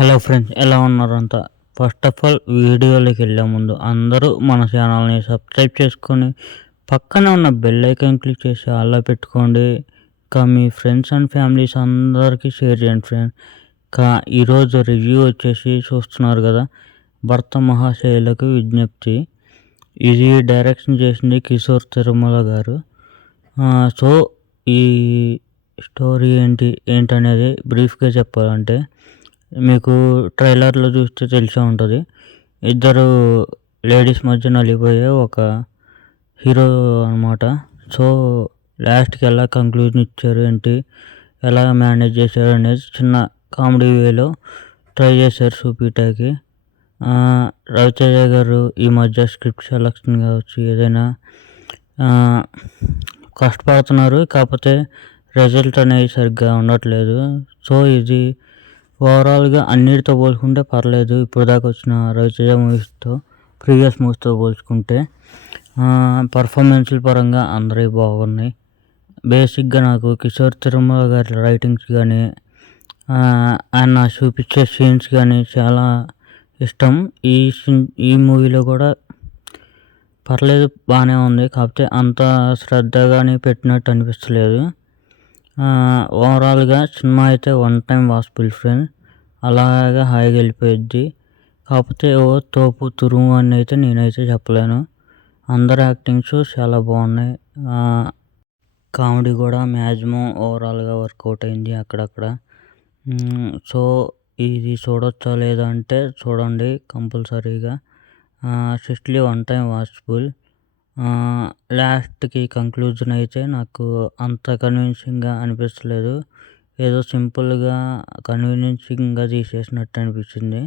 Hello friends ఎలా ఉన్నారు అంతా ఫస్ట్ ఆఫ్ ఆల్ వీడియోలోకి వెళ్ళే ముందు అందరూ మన ఛానల్ని సబ్స్క్రైబ్ చేసుకొని పక్కన ఉన్న బెల్ ఐకాన్ క్లిక్ చేసి అలా పెట్టుకోండి. ఇంకా మీ ఫ్రెండ్స్ అండ్ ఫ్యామిలీస్ అందరికీ షేర్ చేయండి ఫ్రెండ్స్ ఇంకా ఈరోజు రివ్యూ వచ్చేసి చూస్తున్నారు కదా భర్త మహాశైలకు విజ్ఞప్తి. ఇది డైరెక్షన్ చేసింది కిషోర్ తిరుమల గారు. సో ఈ స్టోరీ ఏంటి ఏంటనేది బ్రీఫ్గా చెప్పాలంటే మీకు ట్రైలర్లో చూస్తే తెలిసే ఉంటుంది. ఇద్దరు లేడీస్ మధ్య నలిగిపోయే ఒక హీరో అనమాట సో లాస్ట్కి ఎలా కంక్లూజన్ ఇచ్చారు ఏంటి? ఎలా మేనేజ్ చేశారు అనేది చిన్న కామెడీ వేలో ట్రై చేశారు చూపిటాకి రవితేజ గారు ఈ మధ్య స్క్రిప్ట్ సెలక్షన్ కావచ్చు ఏదైనా కష్టపడుతున్నారు. కాకపోతే రిజల్ట్ అనేది సరిగ్గా ఉండట్లేదు. సో ఇది ఓవరాల్గా అన్నిటితో పోల్చుకుంటే పర్లేదు. ఇప్పుడు దాకా వచ్చిన రవితేజ మూవీస్తో ప్రీవియస్ మూవీస్తో పోల్చుకుంటే పర్ఫార్మెన్స్ల పరంగా అందరివి బాగున్నాయి. బేసిక్గా నాకు కిషోర్ తిరుమల గారి రైటింగ్స్ కానీ ఆయన చూపించే సీన్స్ కానీ చాలా ఇష్టం. ఈ సీన్ ఈ మూవీలో కూడా పర్లేదు బాగానే ఉంది. కాకపోతే అంత శ్రద్ధగాని పెట్టినట్టు అనిపించలేదు ఓవరాల్గా సినిమా అయితే వన్ టైం వాస్పుల్ ఫ్రెండ్. అలాగా హాయిగా వెళ్ళిపోయిద్ది. కాకపోతే ఓ తోపు తురుము అని అయితే నేనైతే చెప్పలేను. అందరు యాక్టింగ్స్ చాలా బాగున్నాయి. కామెడీ కూడా మ్యాక్సిమం ఓవరాల్గా వర్కౌట్ అయింది అక్కడక్కడ. సో ఇది చూడొచ్చా లేదా అంటే చూడండి కంపల్సరీగా. స్ట్రిక్ట్లీ వన్ టైం వాచబుల్ లాస్ట్కి కంక్లూజన్ అయితే నాకు అంత కన్విన్సింగ్గా అనిపించలేదు ఏదో సింపుల్గా కన్వీనియన్సింగ్గా తీసేసినట్టు అనిపించింది.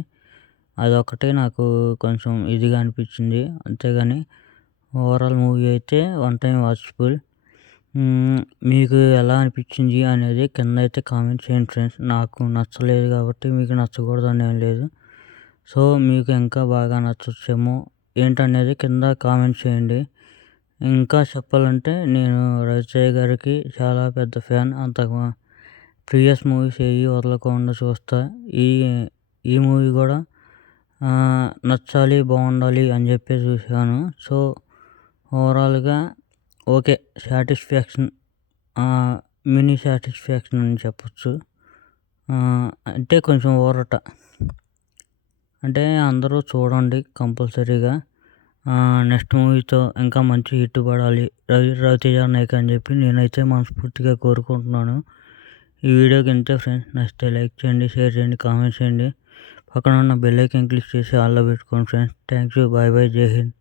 అదొకటే నాకు కొంచెం ఇదిగా అనిపించింది. అంతేగాని ఓవరాల్ మూవీ అయితే వన్ టైం వాచ్ఫుల్ మీకు ఎలా అనిపించింది అనేది కింద అయితే కామెంట్ చేయండి ఫ్రెండ్స్ నాకు నచ్చలేదు కాబట్టి మీకు నచ్చకూడదు అని ఏం లేదు. సో మీకు ఇంకా బాగా నచ్చొచ్చేమో ఏంటనేది కింద కామెంట్ చేయండి. ఇంకా చెప్పాలంటే నేను రవితేజ గారికి చాలా పెద్ద ఫ్యాన్. అంత ప్రీవియస్ మూవీస్ ఏవి వదలకుండా చూస్తా. ఈ ఈ మూవీ కూడా నచ్చాలి బాగుండాలి అని చెప్పి చూశాను. సో ఓవరాల్గా ఓకే సాటిస్ఫాక్షన్ మినీ సాటిస్ఫాక్షన్ అని చెప్పొచ్చు. అంటే కొంచెం ఊరట. అంటే అందరూ చూడండి కంపల్సరీగా. నెక్స్ట్ మూవీతో ఇంకా మంచి హిట్ పడాలి. రవి రవితేజ నాయక్ అని చెప్పి నేనైతే మనస్ఫూర్తిగా కోరుకుంటున్నాను. ఈ వీడియోకి ఇంతే ఫ్రెండ్స్. నచ్చితే లైక్ చేయండి షేర్ చేయండి కామెంట్ చేయండి. పక్కన ఉన్న బెల్ ఐకాన్ క్లిక్ చేసి ఆల్లో పెట్టుకోండి friends. Thank you. Bye bye. Jai Hind.